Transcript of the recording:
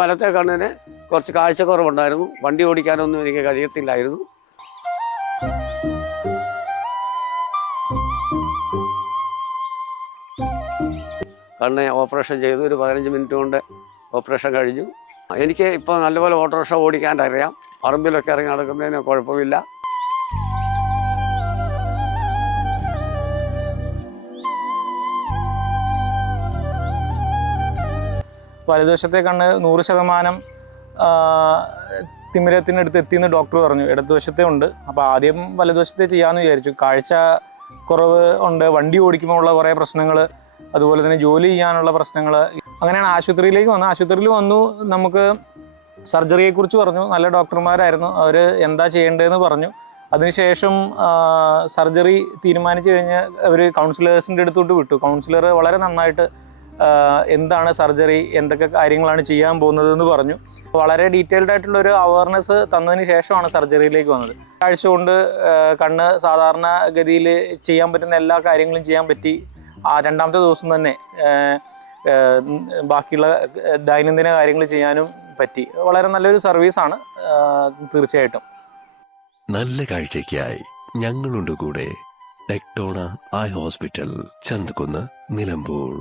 വലത്തെ കണ്ണിന് കുറച്ച് കാഴ്ചക്കുറവുണ്ടായിരുന്നു. വണ്ടി ഓടിക്കാനൊന്നും എനിക്ക് കഴിയത്തില്ലായിരുന്നു. കണ്ണ് ഓപ്പറേഷൻ ചെയ്തു. ഒരു പതിനഞ്ച് മിനിറ്റ് കൊണ്ട് ഓപ്പറേഷൻ കഴിഞ്ഞു. എനിക്ക് ഇപ്പോൾ നല്ലപോലെ ഓട്ടോറിക്ഷ ഓടിക്കാൻ അറിയാം പറമ്പിലൊക്കെ ഇറങ്ങി നടക്കുന്നതിന് കുഴപ്പമില്ല. വലതുവശത്തെ കണ്ണ് നൂറ് ശതമാനം തിമിരത്തിനടുത്ത് എത്തിയെന്ന് ഡോക്ടർ പറഞ്ഞു. ഇടതുവശത്തെ ഉണ്ട്. അപ്പോൾ ആദ്യം വലതുവശത്തെ ചെയ്യാമെന്ന് വിചാരിച്ചു. കാഴ്ച കുറവ് ഉണ്ട്. വണ്ടി ഓടിക്കുമ്പോൾ ഉള്ള കുറേ പ്രശ്നങ്ങൾ അതുപോലെ തന്നെ ജോലി ചെയ്യാനുള്ള പ്രശ്നങ്ങൾ അങ്ങനെയാണ് ആശുപത്രിയിലേക്ക് വന്നു ആശുപത്രിയിൽ വന്നു. നമുക്ക് സർജറിയെക്കുറിച്ച് പറഞ്ഞു. നല്ല ഡോക്ടർമാരായിരുന്നു. അവർ എന്താ ചെയ്യേണ്ടതെന്ന് പറഞ്ഞു. അതിനുശേഷം സർജറി തീരുമാനിച്ചു കഴിഞ്ഞ് അവർ കൗൺസിലേഴ്സിന്റെ അടുത്തോട്ട് വിട്ടു. കൗൺസിലർ വളരെ നന്നായിട്ട് എന്താണ് സർജറി എന്തൊക്കെ കാര്യങ്ങളാണ് ചെയ്യാൻ പോകുന്നത് എന്ന് പറഞ്ഞു. വളരെ ഡീറ്റെയിൽഡ് ആയിട്ടുള്ള ഒരു അവയർനെസ് തന്നതിന് ശേഷമാണ് സർജറിയിലേക്ക് വന്നത്. ആഴ്ച കൊണ്ട് കണ്ണ് സാധാരണ ഗതിയിൽ ചെയ്യാൻ പറ്റുന്ന എല്ലാ കാര്യങ്ങളും ചെയ്യാൻ പറ്റി. ആ രണ്ടാമത്തെ ദിവസം തന്നെ ബാക്കിയുള്ള ദൈനംദിന കാര്യങ്ങൾ ചെയ്യാനും പറ്റി. വളരെ നല്ലൊരു സർവീസാണ് തീർച്ചയായിട്ടും. നല്ല കാഴ്ചയ്ക്കായി ഞങ്ങളുണ്ട് കൂടെ. Tectona eye hospital Chanthakkunnu Nilambur.